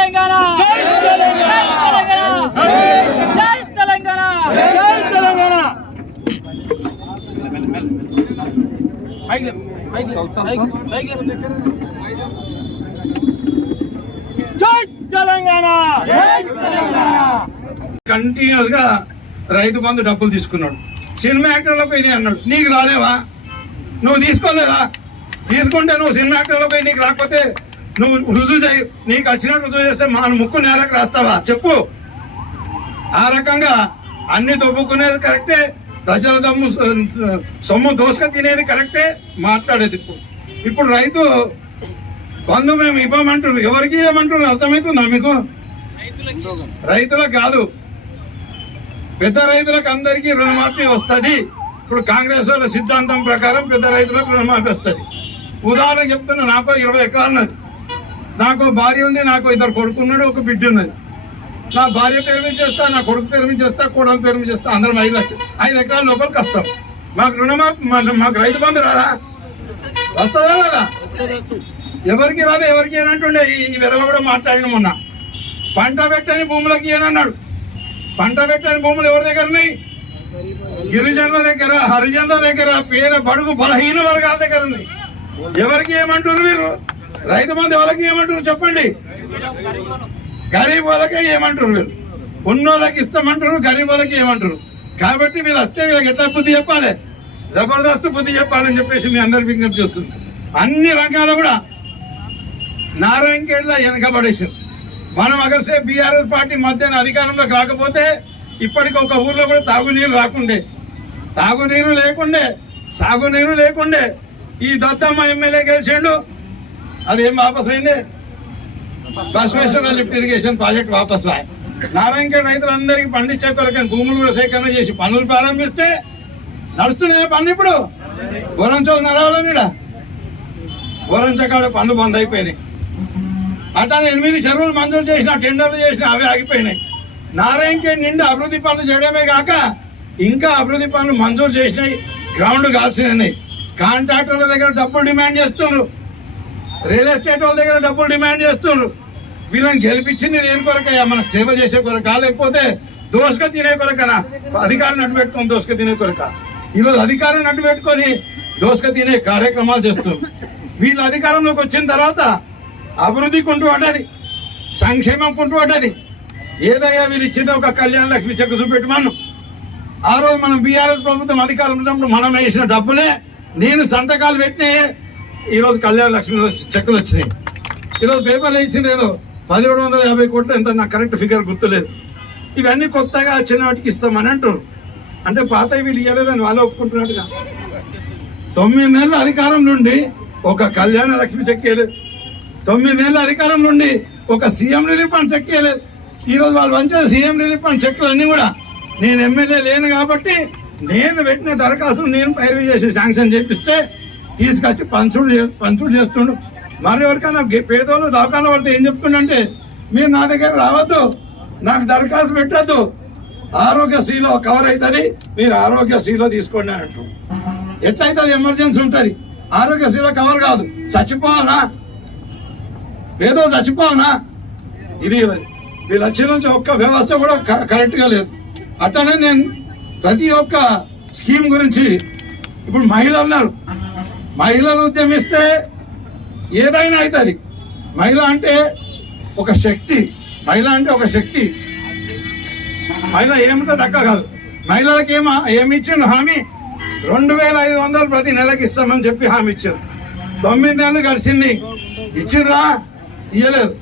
Telangana continuous గా రైతు బంధు డబ్బులు తీసుకున్నాడు సినిమా యాక్టర్లో పోయి అన్నాడు నీకు రాలేవా నువ్వు తీసుకోలేదా తీసుకుంటే నువ్వు సినిమా యాక్టర్లో పోయి నీకు రాకపోతే నువ్వు రుజువు చేయి నీకు వచ్చినట్టు రుజువు చేస్తే మా ముక్కు నేలకు రాస్తావా చెప్పు ఆ రకంగా అన్ని తొబ్బుకునేది కరెక్టే ప్రజల దమ్ము సొమ్ము దోసుక తినేది కరెక్టే మాట్లాడేది ఇప్పుడు ఇప్పుడు రైతు బంధు మేము ఇవ్వమంటున్నారు ఎవరికి ఇవ్వమంటున్నారు అర్థమవుతుందా మీకు రైతులకు కాదు పెద్ద రైతులకు అందరికీ రుణమాఫీ వస్తుంది ఇప్పుడు కాంగ్రెస్ వాళ్ళ సిద్ధాంతం ప్రకారం పెద్ద రైతులకు రుణమాఫీ వస్తుంది ఉదాహరణ చెప్తున్నా నాకు ఇరవై ఎకరాలు నాకు భార్య ఉంది నాకు ఇద్దరు కొడుకున్నాడు ఒక బిడ్డ ఉన్నది నా భార్య పేరు మీద చేస్తా నా కొడుకు పేరు మీద చేస్తా కోడలు పేరు మీద చేస్తా అందరం ఐదు లక్షలు ఐదు ఎకరాల లోపల కష్టం మాకు రుణమాఫీ మాకు రైతు బంధు రాదా వస్తుందా కదా ఎవరికి రాదు ఎవరికి అంటుండే ఈ విధవ కూడా మాట్లాడిన మొన్న పంట పెట్టని భూములకి ఏనన్నాడు పంట పెట్టని భూములు ఎవరి దగ్గర ఉన్నాయి గిరిజనుల దగ్గర హరిజనుల దగ్గర పేద బడుగు బలహీన వర్గాల దగ్గర ఉన్నాయి ఎవరికి ఏమంటున్నారు మీరు రైతు బంధు వాళ్ళకి ఏమంటారు చెప్పండి గరీబ్ వాళ్ళకే ఏమంటారు వీళ్ళు ఉన్నోళ్ళకి ఇస్తామంటారు గరీబ్ వాళ్ళకి ఏమంటారు కాబట్టి మీరు వస్తే వీళ్ళకి ఎట్లా బుద్ధి చెప్పాలి జబర్దస్త్ బుద్ధి చెప్పాలని చెప్పేసి మీ అందరు విజ్ఞప్తి చేస్తుంది అన్ని రంగాల్లో కూడా నారాయణఖేడ్లా వెనకబడేసారు మనం అగర్సే బీఆర్ఎస్ పార్టీ మధ్యాహ్నం అధికారంలోకి రాకపోతే ఇప్పటికి ఒక ఊర్లో కూడా తాగునీరు రాకుండే తాగునీరు లేకుండే సాగునీరు లేకుండే ఈ దత్తమ్మ ఎమ్మెల్యే గెలిచిండు అదేం వాపస్ అయింది బసవేశ్వర లిఫ్ట్ ఇరిగేషన్ ప్రాజెక్ట్ వాపస్ రాయి రైతులు రైతులందరికీ పండించే కొరకని భూములు కూడా సేకరణ చేసి పనులు ప్రారంభిస్తే నడుస్తున్నాయి పనులు ఇప్పుడు గోరంచోలు నడవాలి ఇక్కడ గోరంచకాడ పనులు బంద్ అయిపోయినాయి అతను ఎనిమిది చెరువులు మంజూరు చేసిన టెండర్లు చేసిన అవి ఆగిపోయినాయి నారాయణఖేడ్ నిండి అభివృద్ధి పనులు చేయడమే కాక ఇంకా అభివృద్ధి పనులు మంజూరు చేసినాయి గ్రౌండ్ కాల్సినాయి కాంట్రాక్టర్ల దగ్గర డబ్బులు డిమాండ్ చేస్తున్నారు రియల్ ఎస్టేట్ వాళ్ళ దగ్గర డబ్బులు డిమాండ్ చేస్తున్నారు వీళ్ళని గెలిపించింది దేని కొరకయ్యా మనకు సేవ చేసే కొరక లేకపోతే దోసక తినే కొరకనా అధికారం అడ్డు పెట్టుకొని తినే కొరక ఈరోజు అధికారం అడ్డు పెట్టుకొని తినే కార్యక్రమాలు చేస్తున్నారు వీళ్ళు అధికారంలోకి వచ్చిన తర్వాత అభివృద్ధి కుంటూ పడ్డది సంక్షేమం కుంటూ పడ్డది ఏదయ్యా వీళ్ళు ఇచ్చిందో ఒక కళ్యాణ లక్ష్మి చెక్క చూపెట్టమను ఆ రోజు మనం బీఆర్ఎస్ ప్రభుత్వం అధికారం ఉన్నప్పుడు మనం వేసిన డబ్బులే నేను సంతకాలు పెట్టినాయే ఈరోజు కళ్యాణ లక్ష్మి చెక్కులు వచ్చినాయి ఈరోజు పేపర్లో ఇచ్చింది ఏదో పదిహేడు వందల యాభై కోట్లు ఎంత నాకు కరెక్ట్ ఫిగర్ గుర్తులేదు ఇవన్నీ కొత్తగా వచ్చిన వాటికి ఇస్తామని అంటారు అంటే పాత వీళ్ళు ఇవ్వలేదని వాళ్ళు ఒప్పుకుంటున్నట్టుగా తొమ్మిది నెలల అధికారం నుండి ఒక కళ్యాణ లక్ష్మి చెక్ చేయలేదు తొమ్మిది నెలల అధికారం నుండి ఒక సీఎం రిలీఫ్ ఫండ్ చెక్ చేయలేదు ఈరోజు వాళ్ళు పంచే సీఎం రిలీఫ్ ఫండ్ చెక్లు అన్నీ కూడా నేను ఎమ్మెల్యే లేను కాబట్టి నేను పెట్టిన దరఖాస్తును నేను పైరు చేసి శాంక్షన్ చేపిస్తే తీసుకొచ్చి పంచుడు పంచుడు చేస్తుండు మరి ఎవరికైనా పేదోళ్ళు దవకాన పడితే ఏం చెప్తుండంటే మీరు నా దగ్గర రావద్దు నాకు దరఖాస్తు పెట్టద్దు ఆరోగ్యశ్రీలో కవర్ అవుతుంది మీరు ఆరోగ్యశ్రీలో తీసుకోండి అని అంటు ఎట్లయితే ఎమర్జెన్సీ ఉంటుంది ఆరోగ్యశ్రీలో కవర్ కాదు చచ్చిపోవాలా పేదో చచ్చిపోవాలా ఇది వీళ్ళు వచ్చే నుంచి ఒక్క వ్యవస్థ కూడా కరెక్ట్గా లేదు అట్లనే నేను ప్రతి ఒక్క స్కీమ్ గురించి ఇప్పుడు మహిళలు ఉన్నారు మహిళలు ఉద్యమిస్తే ఏదైనా అవుతుంది మహిళ అంటే ఒక శక్తి మహిళ అంటే ఒక శక్తి మహిళ ఏమిటో దక్క కాదు మహిళలకు ఏమ ఏమి ఇచ్చిన హామీ రెండు వేల ఐదు వందలు ప్రతి నెలకి ఇస్తామని చెప్పి హామీ ఇచ్చారు తొమ్మిది నెలలు కలిసింది ఇచ్చిర్రా ఇయ్యలేదు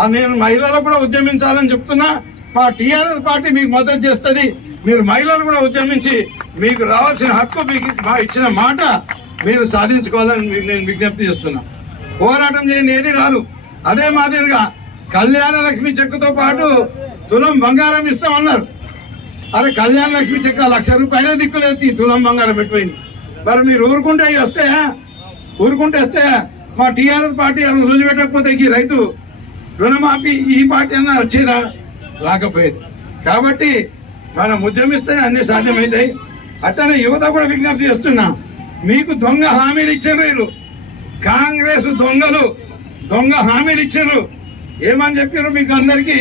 ఆ నేను మహిళలు కూడా ఉద్యమించాలని చెప్తున్నా మా టీఆర్ఎస్ పార్టీ మీకు మద్దతు చేస్తుంది మీరు మహిళలు కూడా ఉద్యమించి మీకు రావాల్సిన హక్కు మీకు ఇచ్చిన మాట మీరు సాధించుకోవాలని నేను విజ్ఞప్తి చేస్తున్నా పోరాటం చేయని ఏది రాదు అదే మాదిరిగా కళ్యాణ లక్ష్మి చెక్కుతో పాటు తులం బంగారం ఇస్తామన్నారు అరే కళ్యాణ లక్ష్మి చెక్క లక్ష రూపాయలే దిక్కులేదు ఈ తులం బంగారం పెట్టిపోయింది మరి మీరు ఊరుకుంటే వస్తే ఊరుకుంటే వస్తే మా టీఆర్ఎస్ పార్టీ రుజువు పెట్టకపోతే ఈ రైతు రుణమాఫీ ఈ పార్టీ అన్నా వచ్చేదా రాకపోయేది కాబట్టి మనం ఉద్యమిస్తేనే అన్ని సాధ్యమవుతాయి అట్టనే యువత కూడా విజ్ఞప్తి చేస్తున్నాం మీకు దొంగ హామీలు ఇచ్చారు వీళ్ళు కాంగ్రెస్ దొంగలు దొంగ హామీలు ఇచ్చారు ఏమని చెప్పారు మీకు అందరికీ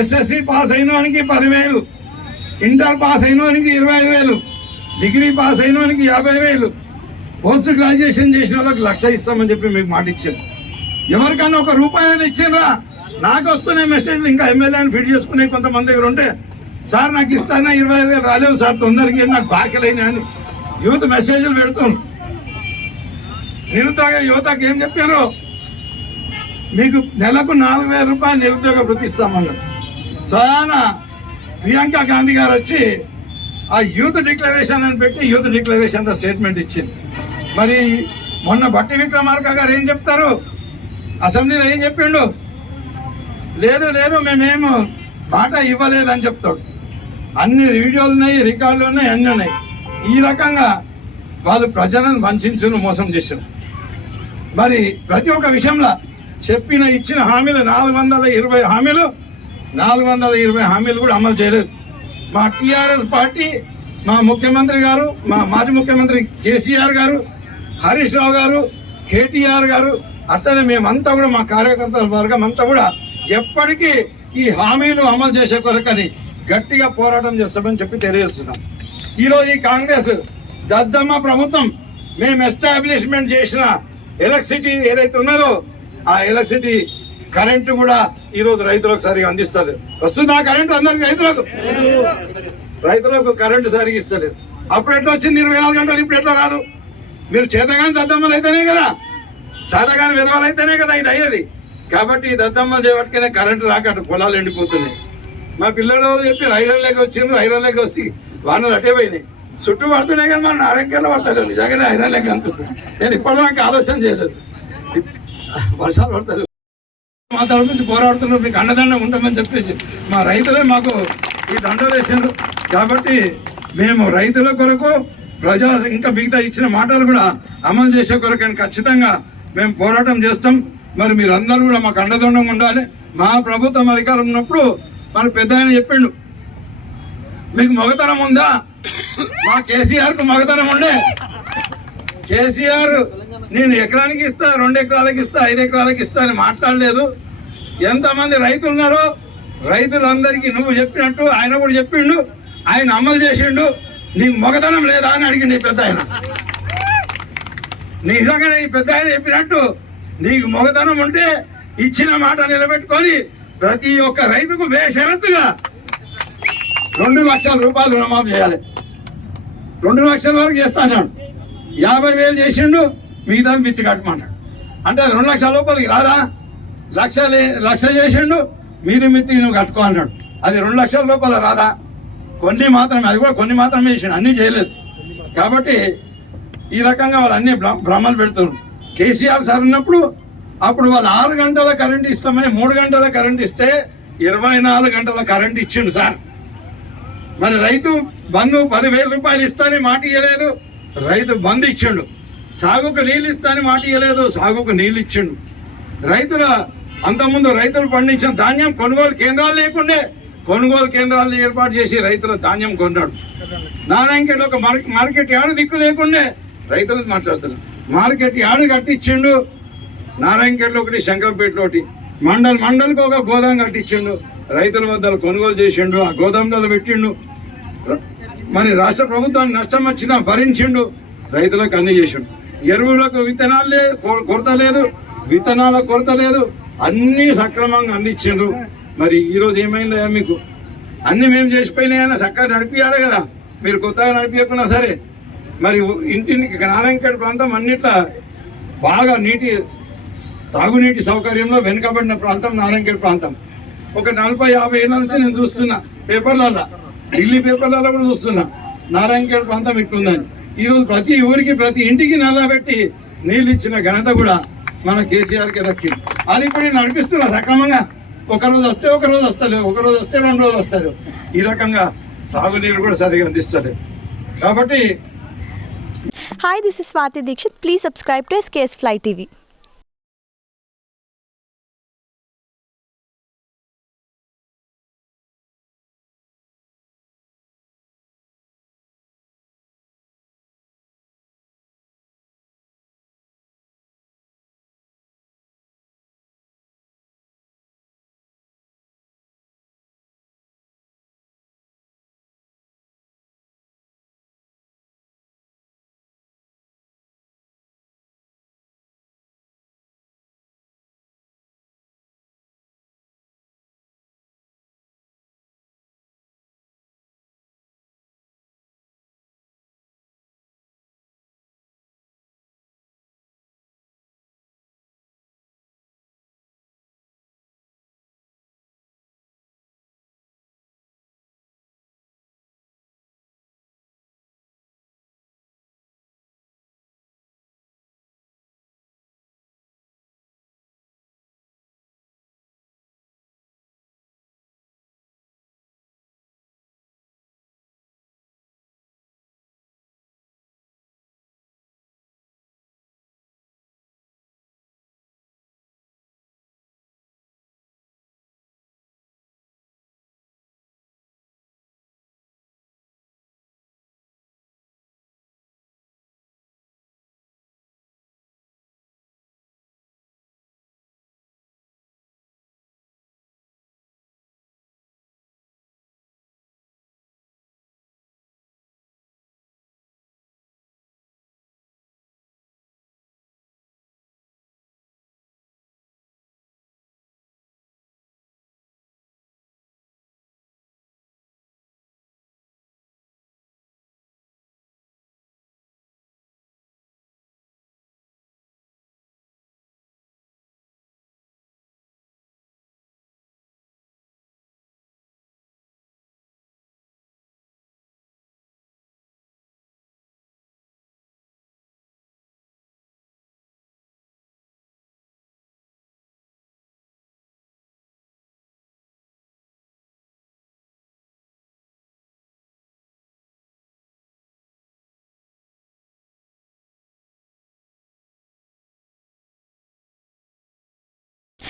ఎస్ఎస్సి పాస్ అయిన వానికి పదివేలు ఇంటర్ పాస్ అయిన వానికి ఇరవై ఐదు వేలు డిగ్రీ పాస్ అయిన వానికి యాభై వేలు పోస్ట్ గ్రాడ్యుయేషన్ చేసిన వాళ్ళకి లక్ష ఇస్తామని చెప్పి మీకు మాట ఇచ్చారు ఎవరికైనా ఒక రూపాయి అని ఇచ్చారా నాకు వస్తున్న మెసేజ్లు ఇంకా ఎమ్మెల్యేని ఫిట్ చేసుకునే కొంతమంది దగ్గర ఉంటే సార్ నాకు ఇస్తానా ఇరవై ఐదు వేలు రాలేదు సార్ తొందరగా నాకు బాకీలైనా అని యూత్ మెసేజ్లు పెడుతాం నిరుద్యోగ యువతకు ఏం చెప్పారు మీకు నెలకు నాలుగు వేల రూపాయలు నిరుద్యోగ వృత్తిస్తామన్నారు సదాన ప్రియాంక గాంధీ గారు వచ్చి ఆ యూత్ డిక్లరేషన్ అని పెట్టి యూత్ డిక్లరేషన్ స్టేట్మెంట్ ఇచ్చింది మరి మొన్న బట్టి విక్రమార్క గారు ఏం చెప్తారు అసెంబ్లీలో ఏం చెప్పిండు లేదు లేదు మేమేమో మాట ఇవ్వలేదని చెప్తాడు అన్ని వీడియోలు ఉన్నాయి రికార్డులు ఉన్నాయి అన్నీ ఉన్నాయి ఈ రకంగా వాళ్ళు ప్రజలను వంచును మోసం చేశారు మరి ప్రతి ఒక్క విషయంలో చెప్పిన ఇచ్చిన హామీలు నాలుగు వందల ఇరవై హామీలు నాలుగు వందల ఇరవై హామీలు కూడా అమలు చేయలేదు మా టీఆర్ఎస్ పార్టీ మా ముఖ్యమంత్రి గారు మా మాజీ ముఖ్యమంత్రి కేసీఆర్ గారు హరీష్ రావు గారు కేటీఆర్ గారు అట్లనే మేమంతా కూడా మా కార్యకర్తల వర్గం అంతా కూడా ఎప్పటికీ ఈ హామీలు అమలు చేసే కొరకని గట్టిగా పోరాటం చేస్తామని చెప్పి తెలియజేస్తున్నాం ఈరోజు ఈ కాంగ్రెస్ దద్దమ్మ ప్రభుత్వం మేము ఎస్టాబ్లిష్మెంట్ చేసిన ఎలక్ట్రిసిటీ ఏదైతే ఉన్నదో ఆ ఎలక్ట్రిసిటీ కరెంటు కూడా ఈరోజు రైతులకు సరిగా అందిస్తారు వస్తుంది ఆ కరెంటు అందరికి రైతులకు రైతులకు కరెంటు సరిగా ఇస్తలేదు అప్పుడు ఎట్లా వచ్చింది ఇరవై నాలుగు గంటలు ఇప్పుడు ఎట్లా రాదు మీరు చేతగాని దద్దమ్మలు అయితేనే కదా చేతగాని విధవాలు అయితేనే కదా ఇది అయ్యేది కాబట్టి దద్దమ్మలు చేపట్టుకునే కరెంటు రాకట్టు పొలాలు ఎండిపోతున్నాయి మా పిల్లడు చెప్పి రైలు లేక వచ్చి రైలు లేక వచ్చి వానలు అటే పోయినాయి చుట్టూ పడుతున్నాయి కానీ మన ఆరోగ్యంలో పడతారు నిజంగానే లేక అనిపిస్తుంది నేను ఇప్పటిదాకా ఆలోచన చేయలేదు వర్షాలు పడతారు మా తరఫు నుంచి పోరాడుతున్నారు మీకు అండదండం ఉంటామని చెప్పేసి మా రైతులే మాకు ఈ దండ వేసారు కాబట్టి మేము రైతుల కొరకు ప్రజా ఇంకా మిగతా ఇచ్చిన మాటలు కూడా అమలు చేసే కొరకు అని ఖచ్చితంగా మేము పోరాటం చేస్తాం మరి మీరందరూ కూడా మాకు అండదండంగా ఉండాలి మా ప్రభుత్వం అధికారం ఉన్నప్పుడు మన పెద్ద ఆయన చెప్పిండు మీకు మగతనం ఉందా మా కేసీఆర్ కు మగతనం ఉండే కేసీఆర్ నేను ఎకరానికి ఇస్తా రెండు ఎకరాలకు ఇస్తా ఐదు ఎకరాలకు ఇస్తా అని మాట్లాడలేదు ఎంతమంది రైతులు ఉన్నారో రైతులందరికీ నువ్వు చెప్పినట్టు ఆయన కూడా చెప్పిండు ఆయన అమలు చేసిండు నీకు మొగతనం లేదా అని అడిగింది నీ పెద్ద ఆయన నిజంగా నీ పెద్ద ఆయన చెప్పినట్టు నీకు మొగతనం ఉంటే ఇచ్చిన మాట నిలబెట్టుకొని ప్రతి ఒక్క రైతుకు బేషరతుగా రెండు లక్షల రూపాయలు రుణమాఫీ చేయాలి రెండు లక్షల వరకు చేస్తాన్నాడు యాభై వేలు చేసిండు మిగతా మిత్తి కట్టమన్నాడు అంటే రెండు లక్షల రూపాయలకి రాదా లక్ష లక్ష చేసిండు మీది మిత్తి నువ్వు కట్టుకో అన్నాడు అది రెండు లక్షల రూపాయలు రాదా కొన్ని మాత్రమే అది కూడా కొన్ని మాత్రమే చేసిండు అన్నీ చేయలేదు కాబట్టి ఈ రకంగా వాళ్ళు అన్ని భ్రమలు పెడుతున్నారు కేసీఆర్ సార్ ఉన్నప్పుడు అప్పుడు వాళ్ళు ఆరు గంటల కరెంట్ ఇస్తామని మూడు గంటల కరెంట్ ఇస్తే ఇరవై నాలుగు గంటల కరెంట్ ఇచ్చిండు సార్ మరి రైతు బంధు పదివేల రూపాయలు ఇస్తానని మాట ఇవ్వలేదు రైతు బంధు ఇచ్చిండు సాగుకు నీళ్ళు ఇస్తానని మాట ఇవ్వలేదు సాగుకు నీళ్ళు ఇచ్చిండు రైతుల అంతకుముందు రైతులు పండించిన ధాన్యం కొనుగోలు కేంద్రాలు లేకుండే కొనుగోలు కేంద్రాలు ఏర్పాటు చేసి రైతుల ధాన్యం కొన్నాడు నారాయణకేట ఒక మార్కెట్ యాడు దిక్కు లేకుండే రైతులు మాట్లాడుతున్నారు మార్కెట్ యాడు కట్టించిండు నారాయణకేటలో ఒకటి శంకరంపేటలో ఒకటి మండల్ మండలికి ఒక గోదాం కట్టించిండు రైతుల వద్దలు కొనుగోలు చేసిండు ఆ గోదాములలో పెట్టిండు మరి రాష్ట్ర ప్రభుత్వానికి నష్టం వచ్చిందా భరించిండు రైతులకు అన్ని చేసిండు ఎరువులకు విత్తనాలు లేదు కొరత లేదు విత్తనాల కొరత లేదు అన్నీ సక్రమంగా అందించిండ్రు మరి ఈరోజు ఏమైందా మీకు అన్ని మేము చేసిపోయినాయన్నా చక్కగా నడిపియాలి కదా మీరు కొత్తగా నడిపించకున్నా సరే మరి ఇంటిని నారాయణఖేడ్ ప్రాంతం అన్నిట్లా బాగా నీటి తాగునీటి సౌకర్యంలో వెనుకబడిన ప్రాంతం నారాయణఖేడ్ ప్రాంతం ఒక నలభై యాభై ఏళ్ళ నుంచి నేను చూస్తున్నా పేపర్లలో ఢిల్లీ పేపర్లలో కూడా చూస్తున్నా నారాయణగఢ్ ప్రాంతం ఇట్లుందని ఈరోజు ప్రతి ఊరికి ప్రతి ఇంటికి నల్లబెట్టి నీళ్ళు ఇచ్చిన ఘనత కూడా మన కేసీఆర్కే దక్కింది అది ఇప్పుడు నేను నడిపిస్తున్నా సక్రమంగా ఒకరోజు వస్తే ఒకరోజు ఒక ఒకరోజు వస్తే రెండు రోజులు వస్తారు ఈ రకంగా సాగునీరు కూడా సరిగా అందిస్తారు కాబట్టి hi this is Swathi Dikshit please subscribe to SKS fly TV